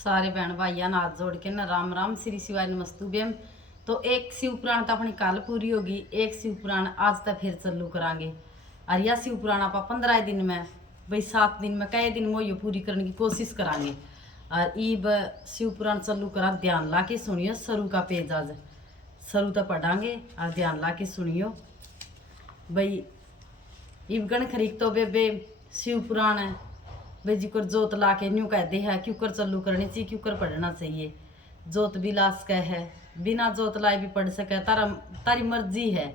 सारे बहन भाइया ने हाथ जोड़ के ना राम राम श्री शिवाय नमस्तुभ्यम। तो एक शिव पुराण तो अपनी कल पूरी होगी, एक शिव पुराण आज तक फिर चालू करांगे। और यह शिव पुराण आप 15 दिन में भाई 7 दिन में कई दिन में ये पूरी करने की कोशिश करांगे। और ईब शिव पुराण चालू करा, ध्यान ला के सुनियो। सरू का पेज आज सरू तो पढ़ांगे और ध्यान ला के सुनियो भाई। ईब गण खरीक तो बेबे शिव पुराण है भाई जी को जोत ला के न्यू कहते हैं क्यों कर चालू करनी चाहिए, क्यों कर पढ़ना चाहिए। जोत विलास का है, बिना जोत लाए भी पढ़ सके, तारी मर्जी है।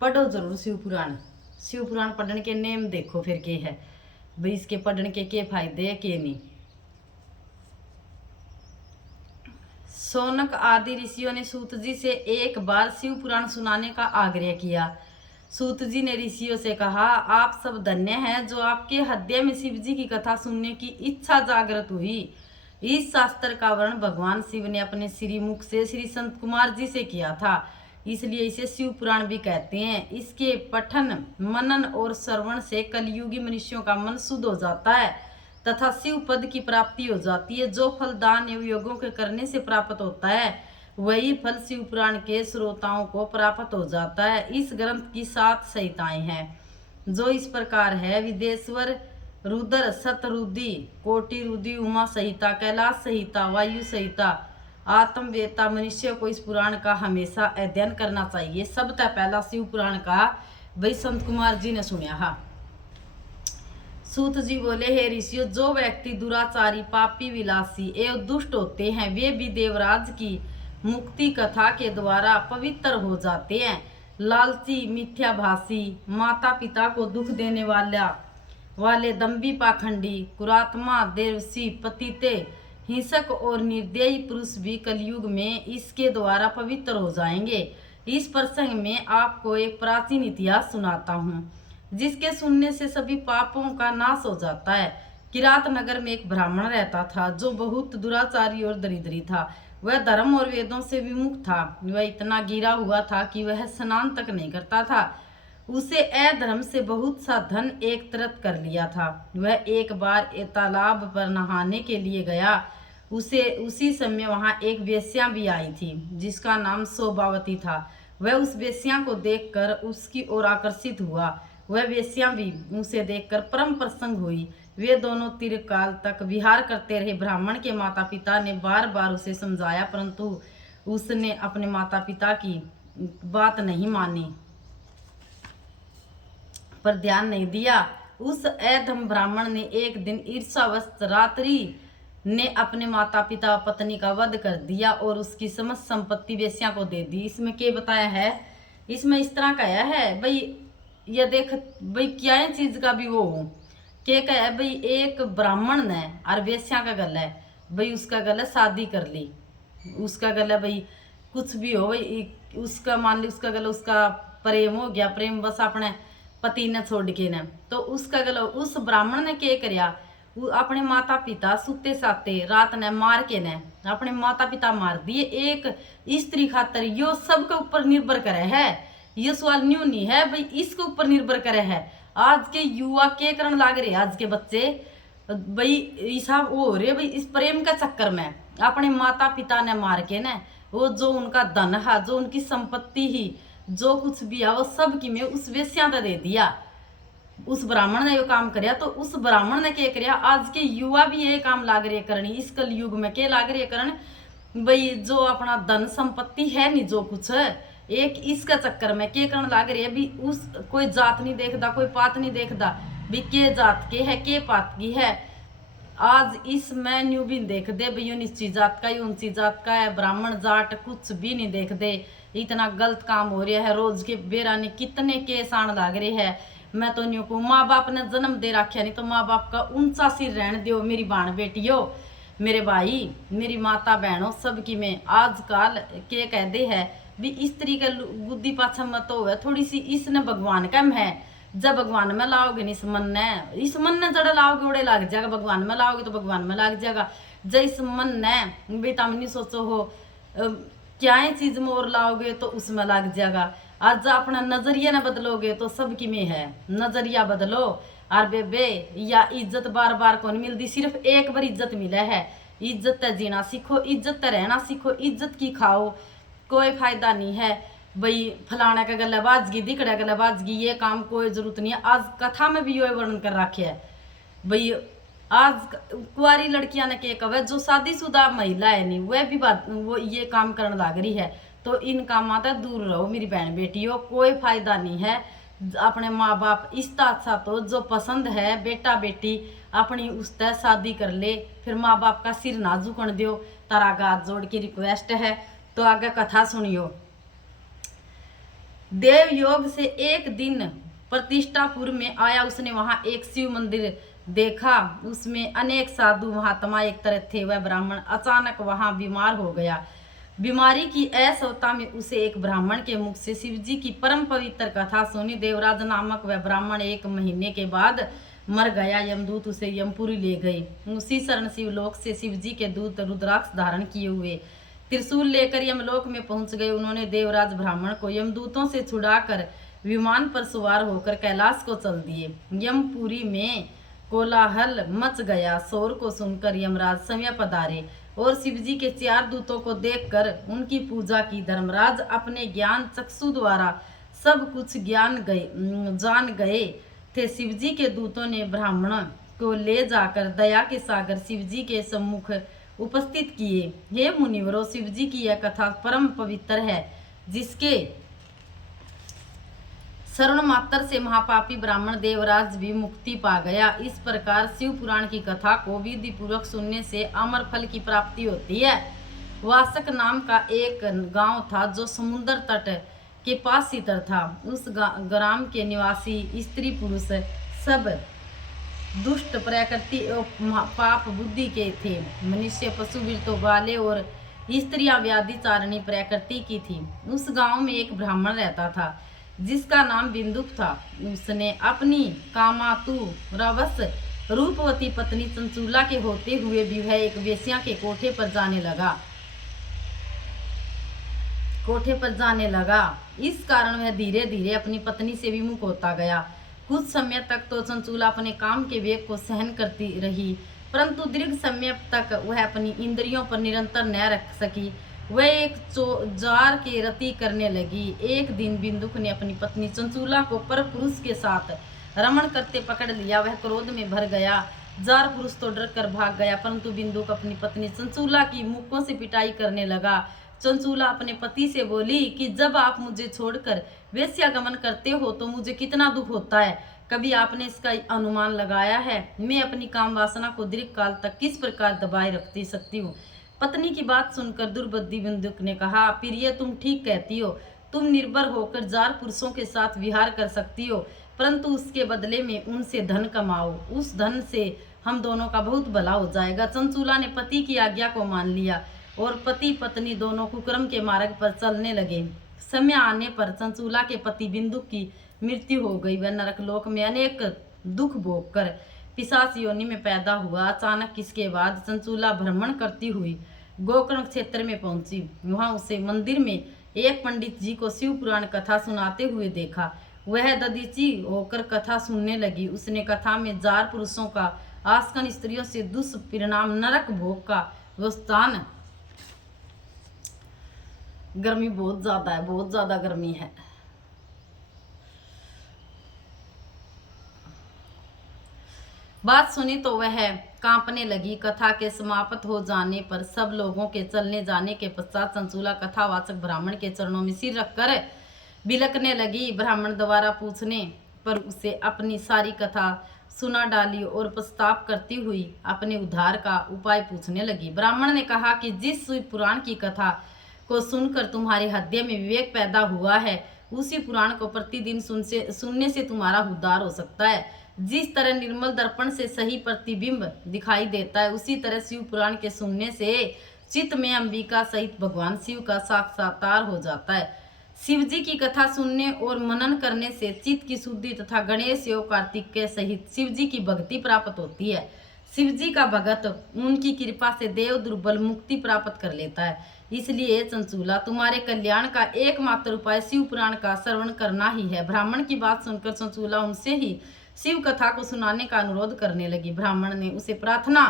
पढ़ो जरूर शिव पुराण। शिव पुराण पढ़ने के नेम देखो फिर के है भाई, इसके पढ़ने के फायदे है के नहीं। सोनक आदि ऋषियों ने सूत जी से एक बार शिव पुराण सुनाने का आग्रह किया। सूत जी ने ऋषियों से कहा, आप सब धन्य हैं जो आपके हृदय में शिव जी की कथा सुनने की इच्छा जागृत हुई। इस शास्त्र का वर्णन भगवान शिव ने अपने श्री मुख से श्री संत कुमार जी से किया था, इसलिए इसे शिव पुराण भी कहते हैं। इसके पठन मनन और श्रवण से कलयुगी मनुष्यों का मन शुद्ध हो जाता है तथा शिव पद की प्राप्ति हो जाती है। जो फल दान एवं योगों के करने से प्राप्त होता है वही फल शिव पुराण के श्रोताओं को प्राप्त हो जाता है। इस ग्रंथ की 7 संहिताएं हैं जो इस प्रकार है: विदेश्वर, रुद्र, शतरुद्धि, कोटि रुद्धि, उमा संहिता, कैलाश संहिता, वायु संहिता, आत्मवेता। मनुष्य को इस पुराण का हमेशा अध्ययन करना चाहिए। सबसे पहला शिव पुराण का भाई संत कुमार जी ने सुना है। सूत जी बोले, हे ऋषियों, जो व्यक्ति दुराचारी, पापी, विलासी एवं दुष्ट होते हैं वे भी देवराज की मुक्ति कथा के द्वारा पवित्र हो जाते हैं। लालची, मिथ्याभाषी, माता पिता को दुख देने वाले दम्भी, पाखंडी, कुरात्मा, देवसी, पतिते, हिंसक और निर्दयी पुरुष भी कलयुग में इसके द्वारा पवित्र हो जाएंगे। इस प्रसंग में आपको एक प्राचीन इतिहास सुनाता हूँ जिसके सुनने से सभी पापों का नाश हो जाता है। किरात नगर में एक ब्राह्मण रहता था जो बहुत दुराचारी और दरिद्री था। वह धर्म और वेदों से विमुख था। वह इतना गिरा हुआ था कि वह स्नान तक नहीं करता था। उसे अधर्म से बहुत सा धन एकत्रित कर लिया था। वह एक बार एक तालाब पर नहाने के लिए गया। उसी समय वहां एक वेश्या भी आई थी जिसका नाम शोभावती था। वह उस वेश्या को देखकर उसकी ओर आकर्षित हुआ। वह वेश्या भी उसे देखकर परम प्रसन्न हुई। वे दोनों चिरकाल तक विहार करते रहे। ब्राह्मण के माता पिता ने बार बार उसे समझाया परंतु उसने अपने माता पिता की बात नहीं मानी, पर ध्यान नहीं दिया। उस अधम ब्राह्मण ने एक दिन ईर्ष्यावश रात्रि ने अपने माता पिता पत्नी का वध कर दिया और उसकी समस्त संपत्ति वेश्या को दे दी। इसमें क्या बताया है? इसमें इस तरह कहा है भाई, ये देख भाई क्या है चीज का भी वो हूँ के कह है भाई, एक ब्राह्मण ने और वेश्या का गला है भाई, उसका गला शादी कर ली, उसका गला भाई कुछ भी हो भाई, उसका मान ली उसका गला उसका प्रेम हो गया, प्रेम बस अपने पति ने छोड़ के ने, तो उसका गला उस ब्राह्मण ने क्या करया, अपने माता पिता सुते साते रात ने मार के ने अपने माता पिता मार दिए एक स्त्री खातर। यो सबके ऊपर निर्भर करे है, ये सवाल न्यू नहीं है भाई, इसके ऊपर निर्भर करे है। आज के युवा के कारण लाग रहे, आज के बच्चे भाई ऐसा हो रहे भाई, इस प्रेम का चक्कर में अपने माता पिता ने मार के ने वो जो उनका धन है, जो उनकी संपत्ति ही, जो कुछ भी है वो सब की में उस वेश्या ने दे दिया। उस ब्राह्मण ने ये काम करया तो उस ब्राह्मण ने क्या करया, आज के युवा भी ये काम लाग रहे करनी। इस कल युग में क्या लाग रहे करण भाई, जो अपना धन संपत्ति है नहीं, जो कुछ है एक इसका चक्कर में क्या करण लाग रही है भी। उस कोई जात नहीं देखता, कोई पात नहीं देखता भी, के जात के है के पात की है। आज इसमें न्यू भी देख दे भाई, नीची जात का ही ऊंची जात का है, ब्राह्मण जाट कुछ भी नहीं देख दे। इतना गलत काम हो रहा है, रोज के बेरा ने कितने केस आन लाग रहे हैं। मैं तो न्यू को माँ बाप ने जन्म दे रखा, नहीं तो माँ बाप का ऊंचा सिर रहने दो। मेरी बाण बेटियों, मेरे भाई, मेरी माता बहनों, सबकी में आजकल के कह दे है भी स्त्री का बुद्धि पाछा मत हो, थोड़ी सी इसने भगवान कम है। जब भगवान में लाओगे नहीं इस मन ने जड़ा लाओगे उड़े लाग जाएगा, भगवान में लाओगे तो भगवान में लाग जाएगा। जब इस मन ने बेटा नहीं सोचो हो क्या चीज में और लाओगे तो उसमें लाग जाएगा। आज अपना नजरिया न बदलोगे तो सबकी में है, नजरिया बदलो। और बेबे या इज्जत बार बार कौन मिलती, सिर्फ एक बार इज्जत मिला है। इज्जत से जीना सीखो, इज्जत से रहना सीखो, इज्जत की खाओ। कोई फायदा नहीं है भाई फलाना का गलेबाजगी दिखड़ा गलेबाजगी, ये काम कोई जरूरत नहीं है। आज कथा में भी ये वर्णन कर रखे है भाई, आज कुंवारी लड़कियां ने के कहे जो शादीशुदा महिला है नहीं वह भी बात वो ये काम करने लग रही है, तो इन कामों से दूर रहो मेरी बहन बेटियों, कोई फायदा नहीं है। अपने माँ बाप इसका अच्छा तो जो पसंद है बेटा बेटी अपनी उससे शादी कर ले, फिर माँ बाप का सिर ना झुकन दियो। तारा हाथ जोड़ के रिक्वेस्ट है, तो आगे कथा सुनियो। देव योग से एक दिन प्रतिष्ठापुर में आया, उसने वहां एक शिव मंदिर देखा, उसमें अनेक साधु महात्मा एक तरह थे। वह ब्राह्मण अचानक वहां बीमार हो गया। बीमारी की असहता में उसे एक ब्राह्मण के मुख से शिवजी की परम पवित्र कथा सुनी। देवराज नामक वह ब्राह्मण 1 महीने के बाद मर गया। यमदूत उसे यमपुरी ले गए। उसी शरण शिवलोक से शिवजी के दूत रुद्राक्ष धारण किए हुए त्रिशूल लेकर यमलोक में पहुंच गए। उन्होंने देवराज ब्राह्मण को यमदूतों से छुड़ाकर विमान पर सवार होकर कैलाश को चल दिए। यमपुरी में कोलाहल मच गया। शोर को सुनकर यमराज समय पधारे और शिवजी के 4 दूतों को देखकर उनकी पूजा की। धर्मराज अपने ज्ञान चक्षु द्वारा सब कुछ जान गए थे। शिवजी के दूतों ने ब्राह्मण को ले जाकर दया के सागर शिवजी के सम्मुख उपस्थित किए। हे मुनिवरों, शिवजी की यह कथा परम पवित्र है, जिसके शरण मात्र से महापापी ब्राह्मण देवराज भी मुक्ति पा गया। इस प्रकार शिव पुराण की कथा को विधि पूर्वक सुनने से अमर फल की प्राप्ति होती है। वासक नाम का एक गांव था जो समुद्र तट के पास स्थित था। उस ग्राम के निवासी स्त्री पुरुष सब दुष्ट प्रकृति और पाप बुद्धि के थे। मनुष्य पशु तो वाले और स्त्रियां व्याधि चारणी प्रकृति की थी। उस गांव में एक ब्राह्मण रहता था जिसका नाम बिंदुक था। उसने अपनी कामातु रवस रूपवती पत्नी चंचूला के होते हुए भी वह एक वेश्या के कोठे पर जाने लगा। इस कारण वह धीरे धीरे अपनी पत्नी से विमुख होता गया। कुछ समय तक तो चंचूला अपने काम के वेग को सहन करती रही, परंतु दीर्घ समय तक वह अपनी इंद्रियों पर निरंतर न रख सकी। वह एक जार के रति करने लगी। एक दिन बिंदुक ने अपनी पत्नी चंचूला को पर पुरुष के साथ रमण करते पकड़ लिया। वह क्रोध में भर गया। जार पुरुष तो डर कर भाग गया, परंतु बिंदुक अपनी पत्नी चंचूला की मुक्कों से पिटाई करने लगा। चंचूला अपने पति से बोली कि जब आप मुझे छोड़कर वेश्यागमन करते हो तो मुझे कितना दुख होता है। कभी आपने इसका अनुमान लगाया है? मैं अपनी काम वासना को दीर्घ काल तक किस प्रकार दबाए रख सकती हूँ। पत्नी की बात सुनकर दुर्बुद्धि बिंदुक ने कहा, प्रिय तुम ठीक कहती हो। तुम निर्भर होकर जार पुरुषों के साथ विहार कर सकती हो, परंतु उसके बदले में उनसे धन कमाओ। उस धन से हम दोनों का बहुत भला हो जाएगा। चंचूला ने पति की आज्ञा को मान लिया और पति पत्नी दोनों कुकर्म के मार्ग पर चलने लगे। समय आने पर चंचूला के पति बिंदुक की मृत्यु हो गई। वह नरकलोक में अनेक दुख भोग कर पिशाच योनि में पैदा हुआ। अचानक इसके बाद चंचूला भ्रमण करती हुई गोकर्ण क्षेत्र में पहुंची। वहां उसे मंदिर में एक पंडित जी को शिव पुराण कथा सुनाते हुए देखा। वह दधीची होकर कथा सुनने लगी। उसने कथा में जार पुरुषों का आस्कन स्त्रियों से दुष्परिणाम नरक भोग का वो स्थान। गर्मी बहुत ज्यादा है, बहुत ज्यादा गर्मी है। बात सुनी तो वह कांपने लगी। कथा के समाप्त हो जाने पर सब लोगों के चलने जाने के पश्चात चंचूला कथावाचक ब्राह्मण के चरणों में सिर रखकर बिलकने लगी। ब्राह्मण द्वारा पूछने पर उसे अपनी सारी कथा सुना डाली और पछताव करती हुई अपने उद्धार का उपाय पूछने लगी। ब्राह्मण ने कहा कि जिस पुराण की कथा को सुनकर तुम्हारे हृदय में विवेक पैदा हुआ है, उसी पुराण को प्रतिदिन सुनने से तुम्हारा उद्धार हो सकता है। जिस तरह निर्मल दर्पण से सही प्रतिबिंब दिखाई देता है, उसी तरह शिव पुराण के सुनने से चित्त में अंबिका सहित भगवान शिव का साक्षात्कार हो जाता है। शिव जी की कथा सुनने और मनन करने से चित्त की शुद्धि तथा गणेश एवं कार्तिक के सहित शिव जी की भक्ति प्राप्त होती है। शिव जी का भगत उनकी कृपा से देव दुर्बल मुक्ति प्राप्त कर लेता है। इसलिए चंचूला, तुम्हारे कल्याण का एकमात्र उपाय शिव पुराण का श्रवण करना ही है। ब्राह्मण की बात सुनकर चंचूला उनसे ही शिव कथा को सुनाने का अनुरोध करने लगी। ब्राह्मण ने उसे प्रार्थना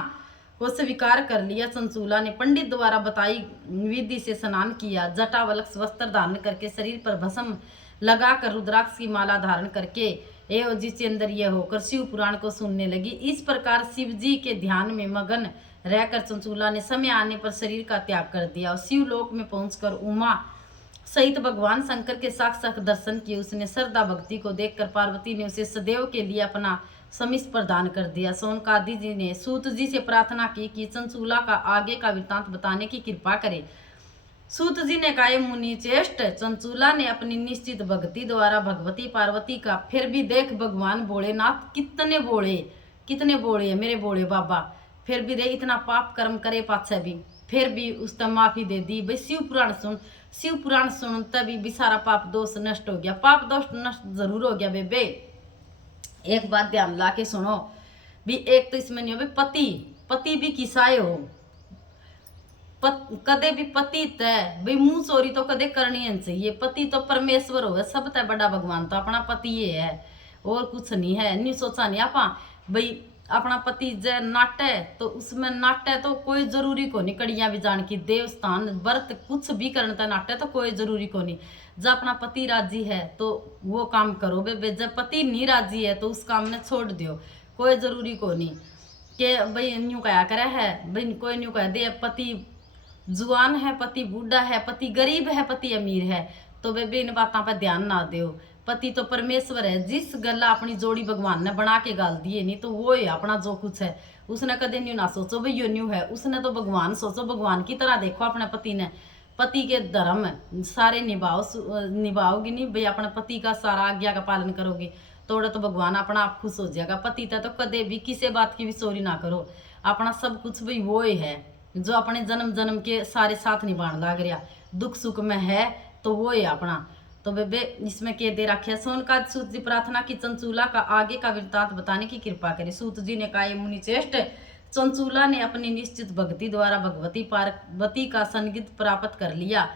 को स्वीकार कर लिया। चंचूला ने पंडित द्वारा बताई विधि से स्नान किया, जटावल्क वस्त्र धारण करके शरीर पर भस्म लगाकर रुद्राक्ष की माला धारण करके एवं जितेंद्रिय होकर शिव पुराण को सुनने लगी। इस प्रकार शिव जी के ध्यान में मगन रहकर चंचूला ने समय आने पर शरीर का त्याग कर दिया और शिवलोक में पहुंचकर उमा सहित भगवान शंकर के साक्षात दर्शन किए। उसने श्रद्धा भक्ति को देखकर पार्वती ने उसे सदैव के लिए अपना समीस प्रदान कर दिया। सोनकादि जी ने सूत जी से प्रार्थना की कि चंचूला का आगे का वृत्तांत बताने की कृपा करे। सूत जी ने कहा, मुनि चेष्ट, चंचूला ने अपनी निश्चित भक्ति द्वारा भगवती पार्वती का फिर भी देख भगवान भोलेनाथ कितने बोले है मेरे बोले बाबा, फिर भी रे इतना पाप कर्म करे पाछे भी फिर भी उसने माफी दे दी। भाई शिव पुराण सुन तभी भी सारा पाप दोष नष्ट हो गया। पाप दोष नष्ट जरूर हो गया बेबे। एक बात ध्यान ला के सुनो भी, एक तो इसमें नहीं हो पति भी किसाए हो, कदे भी पति तय भाई मुंह चोरी तो कदे करनी है चाहिए। पति तो परमेश्वर हो, सब तय बड़ा भगवान तो अपना पति ये है और कुछ नहीं है। नहीं सोचा नहीं आपा भाई अपना पति जय नाटे तो उसमें नाटे तो कोई जरूरी को नहीं, कड़ियां भी जान की देवस्थान व्रत कुछ भी करना नाटे तो कोई जरूरी को नहीं। जब अपना पति राजी है तो वो काम करो बेबे, जब पति नहीं राजी है तो उस काम ने छोड़ दियो, कोई जरूरी को नहीं के भाई न्यू कहा करे है भाई कोई न्यू कह दे पति जुआन है, पति बूढ़ा है, पति गरीब है, पति अमीर है तो बेबे इन बातों पर ध्यान ना दो। पति तो परमेश्वर है, जिस गला अपनी जोड़ी भगवान ने बना के गाल दिए नहीं तो वो है अपना जो कुछ है। उसने कदे न्यू ना सोचो भाई यो न्यू है, उसने तो भगवान सोचो, भगवान की तरह देखो अपने पति ने। पति के धर्म सारे निभाओगी नहीं भाई, अपने पति का सारा आज्ञा का पालन करोगी थोड़ा तो भगवान अपना आप खुश हो जाएगा। पति तो कदे भी किसी बात की भी चोरी ना करो, अपना सब कुछ भाई वो ही है जो अपने जन्म जन्म के सारे साथ निभाने लग रहा, दुख सुख में है तो वो है अपना। तो बेबे इसमें के दे रखे सोनकाद सूत जी प्रार्थना की चंचूला का आगे का वृत्तांत बताने की कृपा करे। सूत जी ने कहा, मुनि श्रेष्ठ, चंचूला ने अपनी निश्चित भक्ति द्वारा भगवती पार्वती का संगीत प्राप्त कर लिया।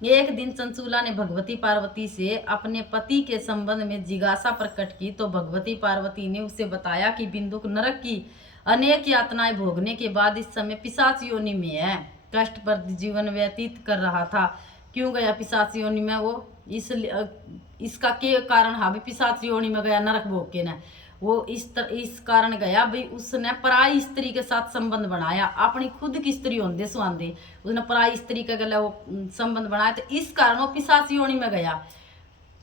एक दिन चंचूला ने भगवती पार्वती से अपने पति के संबंध में जिज्ञासा प्रकट की तो भगवती पार्वती ने उसे बताया कि बिंदुक नरक की अनेक यातनाएं भोगने के बाद इस समय पिशाच योनि में है, कष्ट पर जीवन व्यतीत कर रहा था। क्यों गया पिशाच योनि में वो, इसका के कारण हा भी पिशाच योनि में गया नरक भोग के ना, वो इस कारण गया भाई उसने पराई स्त्री के साथ संबंध बनाया, अपनी खुद की स्त्री होंदे सुहांदे उसने पराई स्त्री के गला वो संबंध बनाया तो इस कारण वो पिशाच योनि में गया।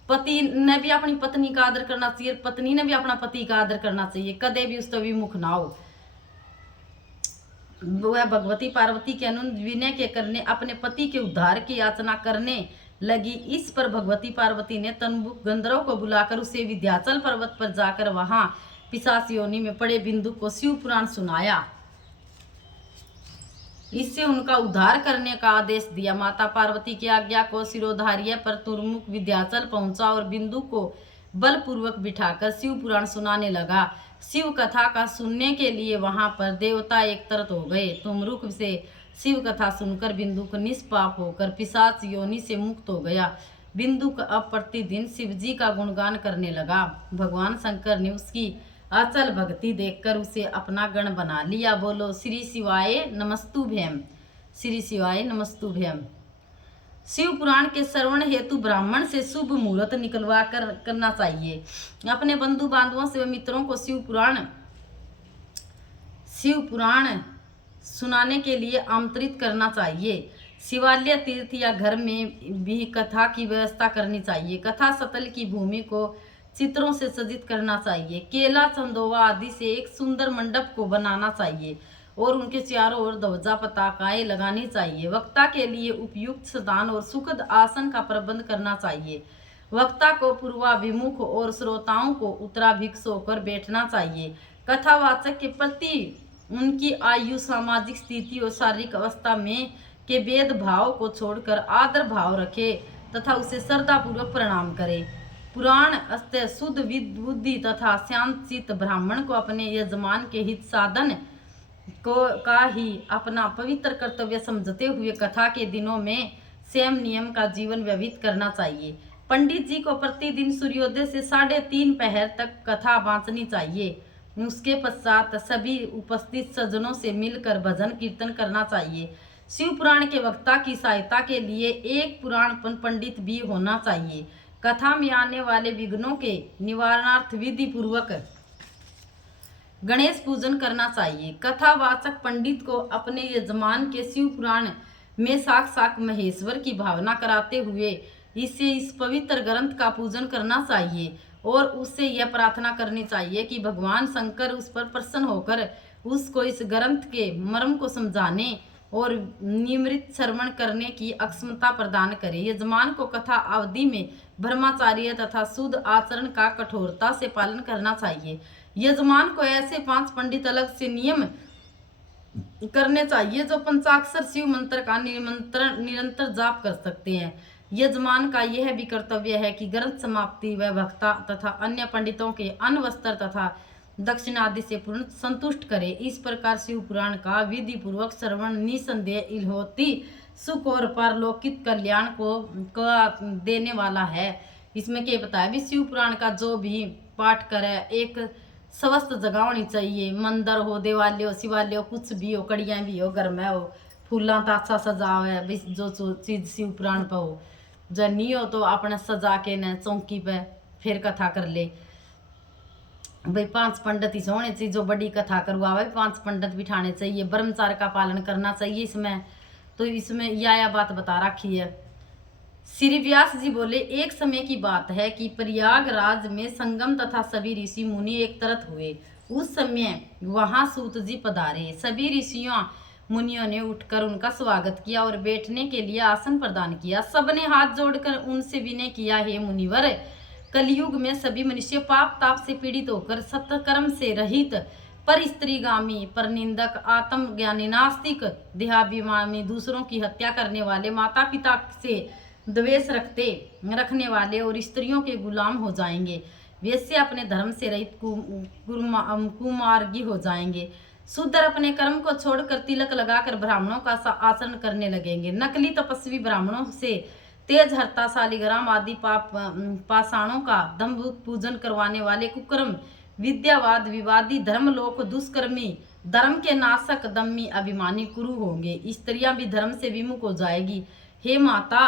पति ने भी अपनी पत्नी का आदर करना चाहिए, पत्नी ने भी अपना पति का आदर करना चाहिए, कदे भी उससे विमुख ना हो। वह भगवती पार्वती के अनुन विनय के करने अपने पति के उद्धार की याचना करने लगी। इस पर भगवती पार्वती ने तनबुक गंधर्व को बुलाकर उसे विंध्याचल पर्वत पर जाकर वहां पिशाच योनि में पड़े बिंदु को शिव पुराण सुनाया, इससे उनका उद्धार करने का आदेश दिया। माता पार्वती की आज्ञा को सिरोधार्य पर तुर्मुख विंध्याचल पहुंचा और बिंदु को बलपूर्वक बिठाकर शिव पुराण सुनाने लगा। शिव कथा का सुनने के लिए वहां पर देवता एकत्रित हो गए। तुमरुक से शिव कथा सुनकर बिंदुक निष्पाप होकर पिशाच योनि से मुक्त हो गया। बिंदुक अब प्रतिदिन शिव जी का गुणगान करने लगा। भगवान शंकर ने उसकी अचल भक्ति देखकर उसे अपना गण बना लिया। बोलो श्री शिवाय नमस्तुभ्यम, श्री शिवाय नमस्तुभ्यम। शिव पुराण के श्रवण हेतु ब्राह्मण से शुभ मुहूर्त निकलवा कर करना चाहिए। अपने बंधु बांधवों से मित्रों को शिव पुराण सुनाने के लिए आमंत्रित करना चाहिए। शिवालय तीर्थ या घर में भी कथा की व्यवस्था करनी चाहिए। कथा स्थल की भूमि को चित्रों से सज्जित करना चाहिए। केला, चंदोवा आदि से एक सुंदर मंडप को बनाना चाहिए और उनके चारों ओर ध्वजा पताकाएं लगानी चाहिए। वक्ता के लिए उपयुक्त स्थान और सुखद आसन का प्रबंध करना चाहिए। वक्ता को पूर्वाभिमुख और श्रोताओं को उत्तराभिमुख होकर बैठना चाहिए। कथावाचक के प्रति उनकी आयु, सामाजिक स्थिति और शारीरिक अवस्था में के भेदभाव को छोड़कर आदर भाव रखे तथा उसे श्रद्धापूर्वक प्रणाम करे। पुराण अस्त्य शुद्ध बुद्धि तथा शांत चित्त ब्राह्मण को अपने यजमान के हित साधन का ही अपना पवित्र कर्तव्य समझते हुए कथा के दिनों में संयम नियम का जीवन व्यतीत करना चाहिए। पंडित जी को प्रतिदिन सूर्योदय से 3:30 पहर तक कथा बांचनी चाहिए। उसके पश्चात सभी उपस्थित सज्जनों से मिलकर भजन कीर्तन करना चाहिए। शिव पुराण के वक्ता की सहायता के लिए एक पुराण पंडित भी होना चाहिए। कथा में आने वाले विघ्नों के निवारणार्थ विधि पूर्वक गणेश पूजन करना चाहिए। कथावाचक पंडित को अपने यजमान के शिव पुराण में साक्षात महेश्वर की भावना कराते हुए इस पवित्र ग्रंथ का पूजन करना चाहिए और उससे यह प्रार्थना करनी चाहिए कि भगवान शंकर उस पर प्रसन्न होकर उसको इस ग्रंथ के मर्म को समझाने और नियमित श्रवण करने की अक्षमता प्रदान करे। यजमान को कथा अवधि में ब्रह्मचार्य तथा शुद्ध आचरण का कठोरता से पालन करना चाहिए। यजमान को ऐसे 5 पंडित अलग से नियम करने चाहिए जो पंचाक्षर शिव मंत्र का निरंतर जाप कर सकते हैं। यजमान का यह भी कर्तव्य है कि ग्रंथ समाप्ति व वक्ता तथा अन्य पंडितों के अन्न वस्त्र तथा दक्षिणा आदि से पूर्ण संतुष्ट करे। इस प्रकार शिव पुराण का विधि पूर्वक श्रवण निसंदेह इल्होती सुख और पारलौकिक कल्याण को देने वाला है। इसमें क्या बताया भी शिव पुराण का जो भी पाठ करे एक स्वस्थ जगह होनी चाहिए। मंदिर हो, देवालय हो, शिवालय हो, कुछ भी हो, कड़ियाँ भी हो, घर में हो, फूलों का अच्छा सजाव है जो चीज शिव पुराण पर हो। जो नहीं हो तो अपने सजा के न चौकी पे फिर कथा कर ले। भाई 5 पंडित इस होने चाहिए जो बड़ी कथा करवावे। 5 पंडित बिठाने चाहिए। ब्रह्मचार्य का पालन करना चाहिए इसमें। तो इसमें यह बात बता रखी है। श्री व्यास जी बोले, एक समय की बात है कि प्रयागराज में संगम तथा सभी ऋषि मुनि एक तरफ हुए। उस समय वहां सूत जी पधारे। सभी ऋषियों मुनियों ने उठकर उनका स्वागत किया और बैठने के लिए आसन प्रदान किया। सबने हाथ जोड़कर उनसे विनय किया, हे मुनिवर, कलयुग में सभी मनुष्य पाप ताप से पीड़ित होकर सत्कर्म से रहित, पर स्त्रीगामी, पर निंदक, आत्मज्ञानी, नास्तिक, देहाभिमानी, दूसरों की हत्या करने वाले, माता पिता से द्वेष रखने वाले और स्त्रियों के गुलाम हो जाएंगे। वैसे अपने धर्म से रहित कुमार्गी हो जाएंगे। शूद्र अपने कर्म को छोड़कर तिलक लगाकर ब्राह्मणों का आचरण करने लगेंगे। नकली तपस्वी ब्राह्मणों से तेज हरता, शालिग्राम आदि पाषाणों का दंभ पूजन करवाने वाले कुकर्म, विद्यावाद विवादी, धर्मलोक दुष्कर्मी, धर्म के नाशक, दम्मी, अभिमानी कुरु होंगे। स्त्रियां भी धर्म से विमुख हो जाएगी। हे माता,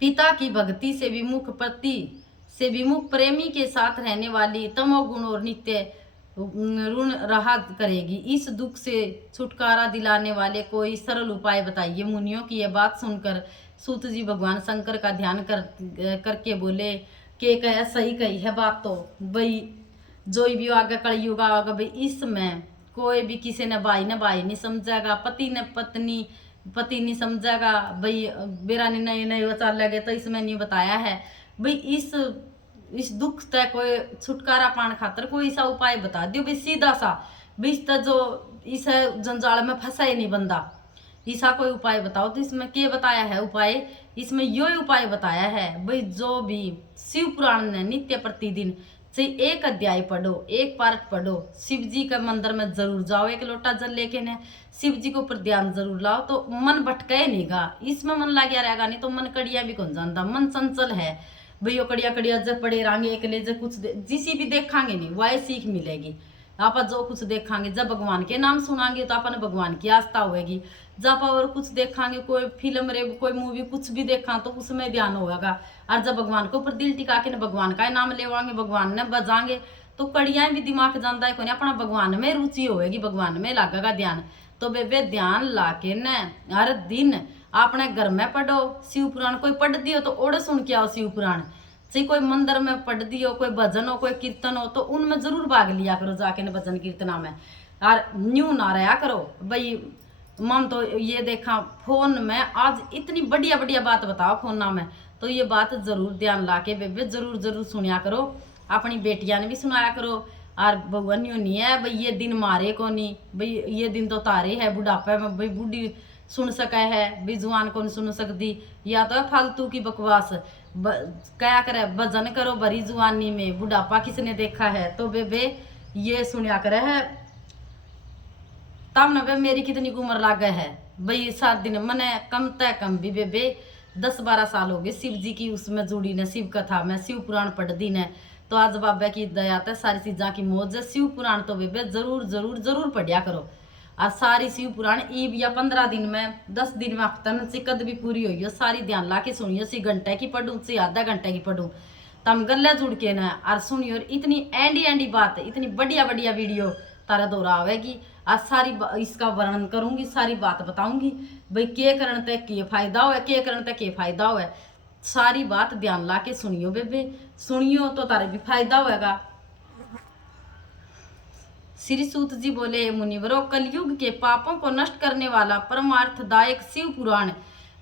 पिता की भक्ति से विमुख, पति से विमुख, प्रेमी के साथ रहने वाली, तमोगुण और नित्य ऋण रहा करेगी। इस दुख से छुटकारा दिलाने वाले कोई सरल उपाय बताइए। मुनियों की यह बात सुनकर सूत जी भगवान शंकर का ध्यान करके बोले कि सही कही है बात। तो भाई जो भी आगे कलयुग आगा भाई, इसमें कोई भी किसी ने भाई नहीं समझेगा, पति ने पति नहीं समझेगा भाई, बेरा नहीं चलेगा। तो इसमें नहीं बताया है भाई इस दुख तक कोई छुटकारा पाने खातर कोई ऐसा उपाय बता दियो भाई, सीधा सा भाई, जो इस जंजाल में फंसा ही नहीं बंदा, ऐसा कोई उपाय बताओ। तो इसमें क्या बताया है उपाय? इसमें यो उपाय बताया है भाई, जो भी शिव पुराण ने नित्य प्रतिदिन से एक अध्याय पढ़ो, एक पार्ट पढ़ो, शिव जी के मंदिर में जरूर जाओ, एक लोटा जल लेके ने शिव जी के ऊपर ध्यान जरूर लाओ, तो मन भटके नहींगा। इसमें मन लग रहेगा, नहीं तो मन कड़िया भी कौन जानता, मन चंचल है भाई। वो कड़िया जब पड़े रहेंगे एक ले जब कुछ जिसी भी देखांगे नहीं वही सीख मिलेगी। आप जो कुछ देखांगे, जब भगवान के नाम सुनांगे तो अपन भगवान की आस्था होगी। जब और कुछ देखांगे, कोई फिल्म रे कोई मूवी कुछ भी देखा तो उसमें ध्यान होगा। और जब भगवान के ऊपर दिल टिका के भगवान का नाम लेवांगे, भगवान ने बजाएंगे, तो कड़िया भी दिमाग जानता है कोई अपना भगवान में रुचि होगी, भगवान में लगेगा ध्यान। तो वे ध्यान ला के न हर दिन अपने घर में पढ़ो शिव पुराण। कोई पढ़ दियो तो ओढ़ सुन के आओ शिव पुराण। चाहे कोई मंदिर में पढ़ दियो, कोई भजन हो, कोई कीर्तन हो, तो उनमें जरूर भाग लिया करो जाके न भजन कीर्तना में। और न्यू ना रहा करो भाई। मन तो ये देखा फोन में आज इतनी बढ़िया बढ़िया बात बताओ फोन में, तो ये बात जरूर ध्यान ला के बेबे जरूर सुनिया करो। अपनी बेटियां ने भी सुनाया करो। और भगवान यूं नहीं है भाई ये दिन मारे को नहीं भाई, ये दिन तो तारे है बुढ़ापे में भाई, बूढ़ी सुन सके है भाई, जुआन कौन सुन सकती। या तो है फालतू की बकवास। क्या करे, भजन करो भरी जुआनी में, बुढ़ापा किसने देखा है। तो बेबे ये सुनिया करे है। तब न मेरी कितनी उम्र लागे है भाई, 7 दिन मैंने कम तय कम भी बेबे 10-12 साल हो गए शिव जी की उसमें जुड़ी ने, शिव कथा में शिव पुराण पढ़ दी ने। तो आज बाबा की दया है सारी चीजा की मौज है। शिव पुराण तो बेबे जरूर जरूर जरूर पढ़िया करो। और सारी शिव पुराण ईब या 15 दिन में 10 दिन में हफ्ता से कद भी पूरी हुई हो सारी ध्यान ला के सुनियो। सी घंटे की पढ़ू सी आधा घंटे की पढ़ू तम गले जुड़ के ना और सुनियो। इतनी एंडी बात इतनी बढ़िया बढ़िया वीडियो तारा दोहरा आवेगी। आज सारी इसका वर्णन करूंगी सारी बात बताऊंगी भाई के करण तक के फायदा हो के करण तक के फायदा हो। सारी बात ध्यान ला के सुनियो बेबे सुनियो तो तारे भी फायदा होगा। श्री सूत जी बोले मुनिवरों कलयुग के पापों को नष्ट करने वाला परमार्थदायक शिव पुराण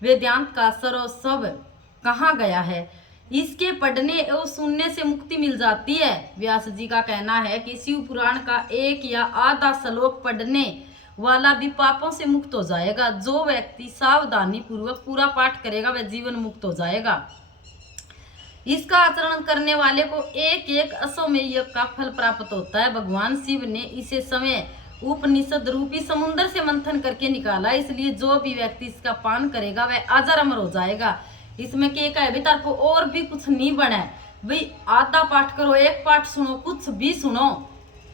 वेदांत का सर्वस्व कहाँ गया है। इसके पढ़ने एवं सुनने से मुक्ति मिल जाती है। व्यास जी का कहना है कि शिव पुराण का एक या आधा श्लोक पढ़ने वाला भी पापों से मुक्त हो जाएगा। जो व्यक्ति सावधानी पूर्वक पूरा पाठ करेगा वह जीवन मुक्त हो जाएगा। इसका आचरण करने वाले को एक एक अश्वमेध यज्ञ का फल प्राप्त होता है। भगवान शिव ने इसे समय उपनिषद रूपी समुद्र से मंथन करके निकाला। इसलिए जो भी व्यक्ति इसका पान करेगा वह अजर अमर हो जाएगा। इसमें के का है तार को और भी कुछ नहीं बना है भाई। आधा पाठ करो एक पाठ सुनो कुछ भी सुनो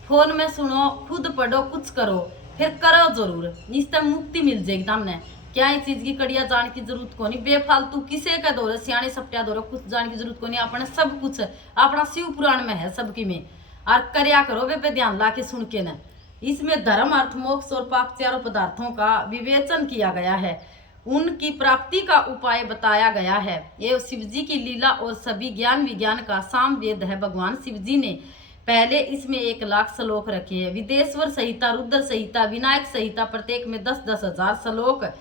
फोन में सुनो खुद पढ़ो कुछ करो फिर करो जरूर। इससे मुक्ति मिल जाएगी तुमने। क्या इस चीज की कड़िया जान की जरूरत को नहीं। बेफालतू किसे का दौर सियाने सपटिया दौर कुछ जान की जरूरत को नहीं। अपने सब कुछ अपना शिव पुराण में है सबकी में और करया करो वे ध्यान ला के सुन के न। इसमें धर्म अर्थ मोक्ष और पाप चारों पदार्थों का विवेचन किया गया है। उनकी प्राप्ति का उपाय बताया गया है। ये शिव जी की लीला और सभी ज्ञान विज्ञान का साम वेद है। भगवान शिव जी ने पहले इसमें 1 लाख श्लोक रखे हैं। विदेश्वर संहिता रुद्र संहिता विनायक संहिता प्रत्येक में 10-10 हजार श्लोक है।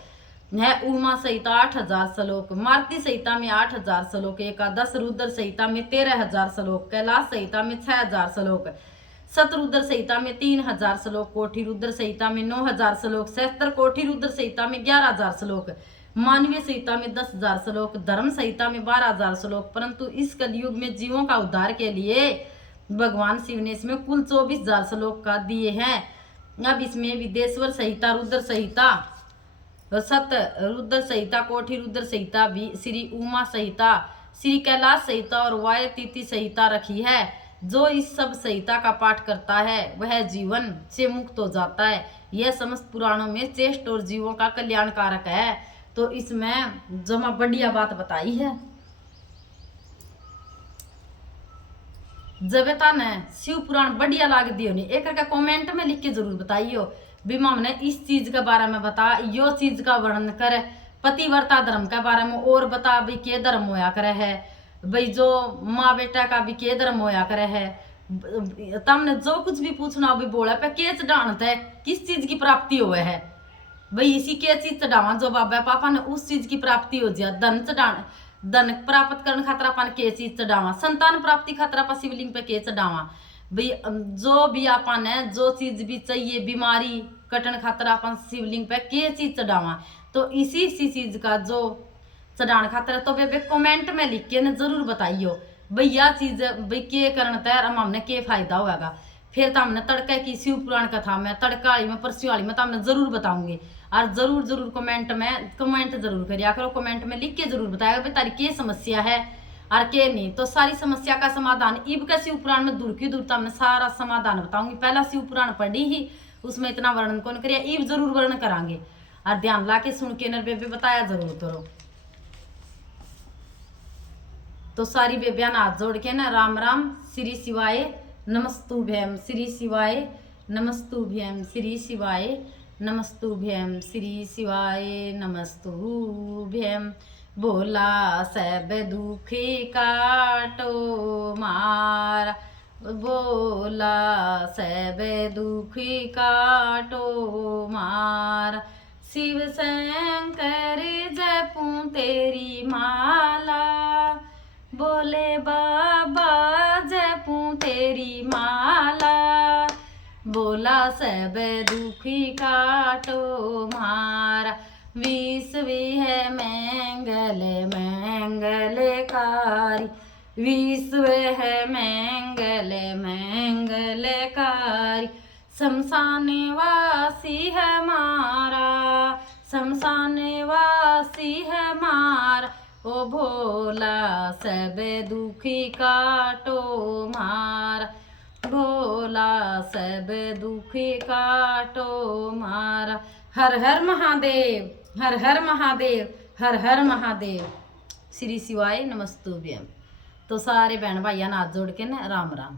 उमा संहिता 8,000 श्लोक मारुति संहिता में 8,000 श्लोक एकादश रुद्र संहिता में 13,000 श्लोक कैलाश संहिता में 6,000 श्लोक शतरुद्र संहिता में 3,000 श्लोक कोटि रुद्र संहिता में 9,000 श्लोक सहस्त्र कोटि रुद्र संहिता में 11,000 श्लोक मानवीय संहिता में 10,000 श्लोक धर्म संहिता में 12,000 श्लोक। परंतु इस कलयुग में जीवों का उद्धार के लिए भगवान शिव ने इसमें कुल 24,000 श्लोक का दिए हैं। अब इसमें विदेश्वर संहिता रुद्र संहिता सत रुद्र संहिता कोटि रुद्र संहिता भी श्री उमा संहिता श्री कैलाश संहिता और वायतीति संहिता रखी है। जो इस सब संहिता का पाठ करता है वह जीवन से मुक्त हो जाता है। यह समस्त पुराणों में श्रेष्ठ और जीवों का कल्याण कारक है। तो इसमें जमा बढ़िया बात बताई है। जब न शिव पुराण बढ़िया लाग दियो नहीं एक करके कमेंट में लिख के जरूर बताइयो बीमा हमने इस चीज के बारे में बता यो चीज का वर्णन करे। पतिव्रता धर्म के बारे में और बता भाई के धर्म होया करे है भाई। जो माँ बेटा का भी के धर्म होया करे है। तुमने जो कुछ भी पूछना भी बोला पे के चढ़ानता है किस चीज की प्राप्ति हुए है भाई। इसी के चीज चढ़ावा जो बाबा पापा ने उस चीज की प्राप्ति हो जाए। धन चढ़ाना धन प्राप्त करने खातर अपन के चीज चढ़ावा। संतान प्राप्ति खातर अपन शिवलिंग पे के चढ़ावा भाई। जो भी अपन है जो चीज भी चाहिए बीमारी कटन खातर अपन शिवलिंग पे के चीज चढ़ावा। तो इसी चीज का जो चढ़ाने खातर तो वे कमेंट में लिख के न जरूर बताइयो भाई यह चीज भाई के कारण तैयार हमने के फायदा होगा। फिर तो हमने तड़के की शिव पुराण कथा में तड़का वाली में परसों वाली में तो हमने जरूर बताऊंगी। और जरूर जरूर कमेंट जरूर करिया करो। कमेंट में लिख के जरूर बताएगा भाई तारी के समस्या है और के नहीं। तो सारी समस्या का समाधान इब का शिव पुराण में दूर की दूर तो हमने सारा समाधान बताऊंगी। पहला शिव पुराण पढ़ी ही उसमें इतना वर्णन कौन करिए इब जरूर वर्णन करांगे। और ध्यान ला के सुन के नर बेबे बताया जरूर करो। तो सारी बेबियान हाथ जोड़ के ना राम राम श्री शिवाय नमस्तुभ्यम श्री शिवाय नमस्तुभ्यम श्री शिवाय नमस्तुभ्यम श्री शिवाय नमस्तुभ्यम। बोला सब दुखी काटो मारा बोला सब दुखी काटो मारा। शिव शंकर जपूं तेरी माला बोले बाबा जपूं तेरी माला। बोला सब दुखी काटो मारा विश्व है मंगल मंगलकारी विश्व है मंगल मंगलकारी। शमशान वासी है मारा शमशान वासी है मारा ओ भोला सब दुखी काटो मारा, भोला सब दुखी काटो मारा। हर हर महादेव, हर हर महादेव, हर हर महादेव। श्री शिवाय नमस्तुभ्यम। तो सारे बहन भाइयों ने हाथ जोड़ के ना राम राम।